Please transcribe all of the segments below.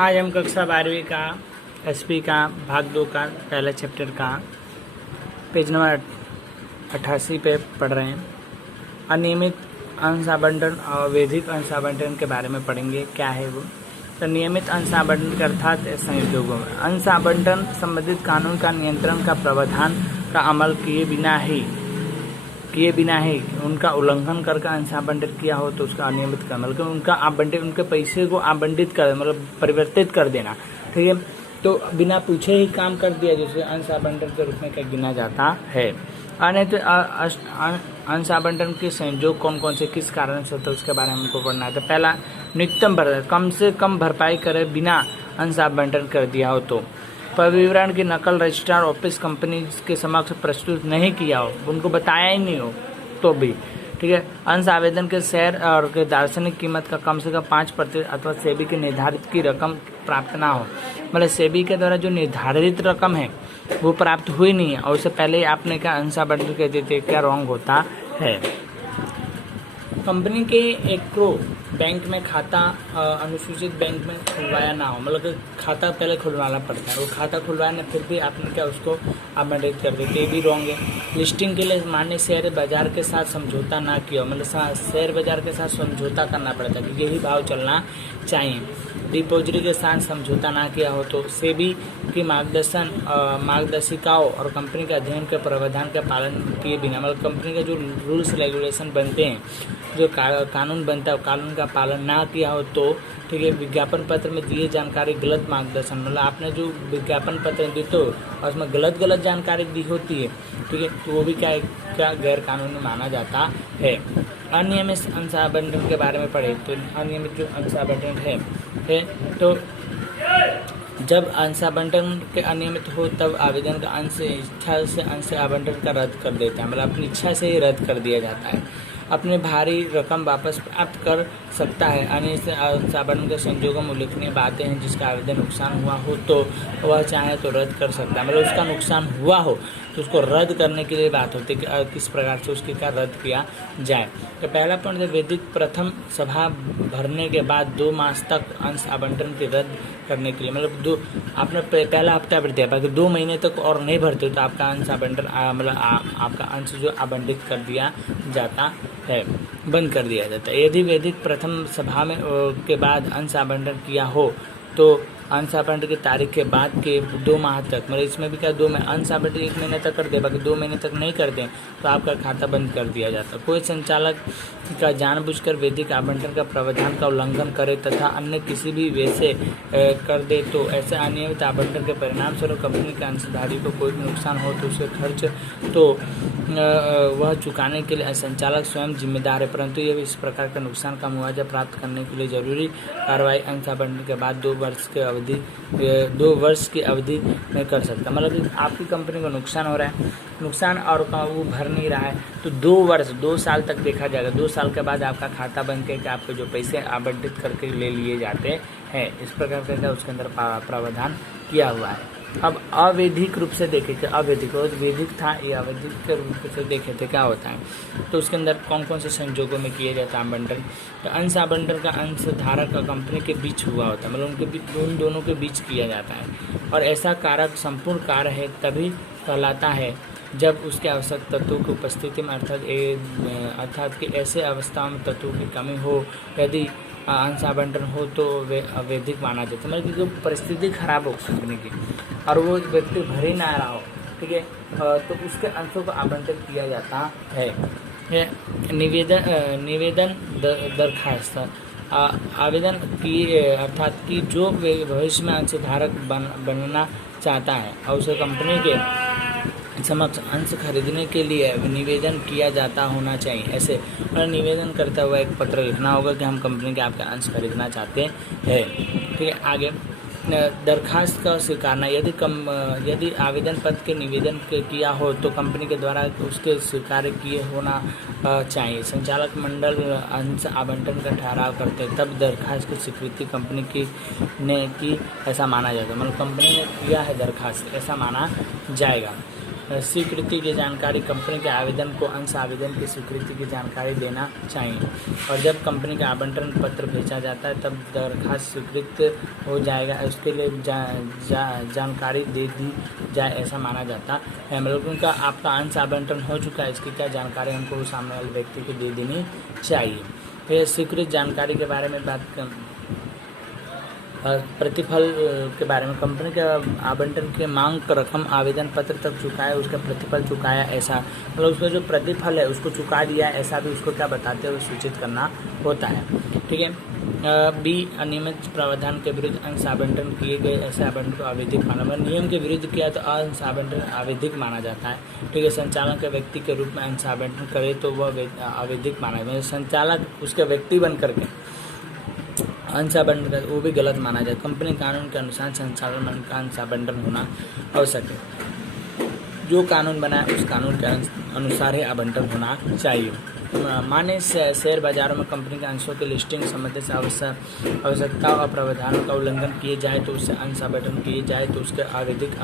आज हम कक्षा 12वीं का एसपी का भाग 2 का पहला चैप्टर का पेज नंबर 88 पे पढ़ रहे हैं। अनियमित अंश आवंटन और वैधिक अंश आवंटन के बारे में पढ़ेंगे। क्या है वो? तो नियमित अंश आवंटन के अर्थात संयोजों में अंश आवंटन संबंधित कानून का नियंत्रण का प्रावधान का अमल किए बिना ही उनका उल्लंघन करके अंश आवंटित किया हो तो उसका अनियमित का मतलब उनका आवंटित उनके पैसे को आवंटित कर मतलब परिवर्तित कर देना। ठीक है, तो बिना पूछे ही काम कर दिया जिसे अंश आवंटन के रूप में क्या गिना जाता है। अनियमित अंश आवंटन के संयोग कौन कौन से किस कारण से होता है उसके बारे में हमको पढ़ना है। तो पहला, न्यूनतम कम से कम भरपाई करे बिना अंश आवंटन कर दिया हो तो पर विवरण की नकल रजिस्ट्रार ऑफिस कंपनी के समक्ष प्रस्तुत नहीं किया हो, उनको बताया ही नहीं हो तो भी ठीक है। अंश आवेदन के शेयर और के दार्शनिक कीमत का कम से कम 5% अथवा सेबी की निर्धारित की रकम प्राप्त ना हो, मतलब सेबी के द्वारा जो निर्धारित रकम है वो प्राप्त हुई नहीं है और उससे पहले ही आपने क्या अंश आवंटन कर देते, क्या रॉन्ग होता है। कंपनी के एक बैंक में खाता अनुसूचित बैंक में खुलवाया ना हो, मतलब खाता पहले खुलवाना पड़ता है, वो खाता खुलवाया ना फिर भी आपने क्या उसको आवंटित कर देते, ये भी रॉन्ग है। लिस्टिंग के लिए मान्य शेयर बाजार के साथ समझौता ना किया, मतलब शेयर बाजार के साथ समझौता करना पड़ता है कि यही भाव चलना चाहिए। डिपोजिटरी के साथ समझौता ना किया हो तो सेबी की मार्गदर्शिकाओं और कंपनी के अध्ययन के प्रावधान का पालन किए बिना, मतलब कंपनी के जो रूल्स रेगुलेशन बनते हैं, जो कानून बनता है कानून का पालन ना किया हो तो ठीक है। विज्ञापन पत्र में दिए जानकारी गलत मार्गदर्शन, मतलब आपने जो विज्ञापन पत्र दी तो और उसमें गलत जानकारी दी होती है, ठीक है, तो वो भी क्या गैर कानूनी माना जाता है। अनियमित अंश आवंटन के बारे में पढ़े तो अनियमित जो अंश आवंटन है तो जब अंश आवंटन के अनियमित हो तब आवेदन का अंश इच्छा से अंश आवंटन का रद्द कर देता है, मतलब अपनी इच्छा से ही रद्द कर दिया जाता है। अपने भारी रकम वापस प्राप्त कर सकता है। अनियमित अंश आवंटन के संयोगों में उल्लेखनीय बातें हैं जिसका आवेदन नुकसान हुआ हो तो वह चाहे तो रद्द कर सकता है, मतलब उसका नुकसान हुआ हो तो उसको रद्द करने के लिए बात होती है कि किस प्रकार से उसकी क्या रद्द किया जाए। तो पहला पॉइंट है वैदिक प्रथम सभा भरने के बाद 2 मास तक अंश आवंटन की रद्द करने के लिए, मतलब आपने पहला हफ्ता भर दिया बाकी 2 महीने तक और नहीं भरते तो आपका अंश आवंटन मतलब आपका अंश जो आवंटित कर दिया जाता है, बंद कर दिया जाता है। यदि वैदिक प्रथम सभा में के बाद अंश आवंटन किया हो तो अंश आवंटन की तारीख के बाद के 2 माह तक, मतलब इसमें भी क्या 2 में अंश आवंटन 1 महीने तक कर दे बाकी 2 महीने तक नहीं कर दें तो आपका खाता बंद कर दिया जाता है। कोई संचालक का जानबूझकर वैदिक आवंटन का प्रावधान का उल्लंघन करे तथा अन्य किसी भी वैसे कर दे तो ऐसे अनियमित आवंटन के परिणाम स्वरूप कंपनी के अंशधारी को कोई भी नुकसान हो तो उसके खर्च तो वह चुकाने के लिए संचालक स्वयं जिम्मेदार है, परंतु यह इस प्रकार का नुकसान का मुआवजा प्राप्त करने के लिए जरूरी कार्रवाई अंश आवंटन के बाद 2 वर्ष की अवधि में कर सकता, मतलब आपकी कंपनी को नुकसान हो रहा है, नुकसान और वो भर नहीं रहा है तो 2 साल तक देखा जाएगा। 2 साल के बाद आपका खाता बंद करके आपके जो पैसे आवंटित करके ले लिए जाते हैं, इस प्रकार का उसके अंदर प्रावधान किया हुआ है। अब अवैधिक रूप से देखे थे, वैधिक था ये अवैधिक के रूप से देखे थे क्या होता है तो उसके अंदर कौन कौन से संयोगों में किया जाता है आवंटन। तो अंश आवंटन का अंश धारक का कंपनी के बीच हुआ होता है, मतलब उन दोनों के बीच किया जाता है और ऐसा कारक संपूर्ण कार्य है तभी कहलाता है जब उसके आवश्यक तत्वों की उपस्थिति में अर्थात कि ऐसे अवस्थाओं में तत्वों की कमी हो। यदि अंश आवंटन हो तो वे अवैधिक माना जाता है, मतलब क्योंकि परिस्थिति खराब हो कंपनी की और वो व्यक्ति भर ही ना रहा हो, ठीक है, तो उसके अंशों को आवंटित किया जाता है। निवेदन दरखास्त आवेदन की अर्थात कि जो भविष्य में अंशधारक बनना चाहता है और उसे कंपनी के समक्ष अंश खरीदने के लिए निवेदन किया जाता होना चाहिए। ऐसे और निवेदन करता हुआ एक पत्र लिखना होगा कि हम कंपनी के आपके अंश खरीदना चाहते हैं, ठीक है। आगे दरखास्त का स्वीकारना, यदि आवेदन पत्र के निवेदन किया हो तो कंपनी के द्वारा उसके स्वीकार किए होना चाहिए। संचालक मंडल अंश आवंटन का ठहराव करते तब दरखास्त की स्वीकृति कंपनी की ऐसा माना जाता है, मतलब कंपनी ने किया है दरखास्त ऐसा माना जाएगा। स्वीकृति की जानकारी कंपनी के आवेदन को अंश आवेदन की स्वीकृति की जानकारी देना चाहिए। और जब कंपनी का आवंटन पत्र भेजा जाता है तब दरखास्त स्वीकृत हो जाएगा, उसके लिए जानकारी दे दी जाए ऐसा माना जाता है। मतलब उनका आपका अंश आवंटन हो चुका है, इसकी क्या जानकारी हमको सामने वाले व्यक्ति को दे देनी चाहिए। फिर स्वीकृत जानकारी के बारे में बात कर प्रतिफल के बारे में, कंपनी के आवंटन की मांग रकम आवेदन पत्र तक चुकाया, उसका प्रतिफल चुकाया ऐसा, मतलब उसका जो प्रतिफल है उसको चुका दिया ऐसा भी उसको क्या बताते हुए सूचित करना होता है। ठीक है। बी, अनियमित प्रावधान के विरुद्ध अंश आवंटन किए गए ऐसे आवंटन को अवैधिक माना, मतलब नियम के विरुद्ध किया तो अंश आवंटन अवैधिक माना जाता है। ठीक है। संचालक के व्यक्ति के रूप में अंश आवंटन करे तो वह अवैधिक माना जाता है। संचालक उसके व्यक्ति बन करके अंश आवंटन वो भी गलत माना जाए। कंपनी कानून के अनुसार संचालन का अंश आवंटन होना आवश्यक है। जो कानून बना है उस कानून के अनुसार ही आवंटन होना चाहिए। माने शेयर बाजारों में कंपनी के अंशों की लिस्टिंग संबंधित से आवश्यकता और प्रावधानों का उल्लंघन किए जाए तो उससे अंश आवंटन किए जाए तो उसके अवैधिक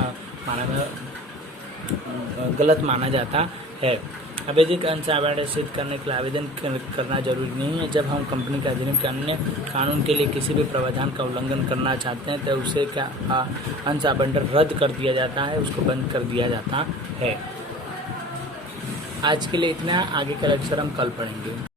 गलत माना जाता है। अवैधिक अंश आवंटन सिद्ध करने के लिए आवेदन करना जरूरी नहीं है। जब हम कंपनी के अधिनियम के अन्य कानून के लिए किसी भी प्रावधान का उल्लंघन करना चाहते हैं तो उसे क्या अंश आवंटन रद्द कर दिया जाता है, उसको बंद कर दिया जाता है। आज के लिए इतना, आगे का लेक्चर हम कल पढ़ेंगे।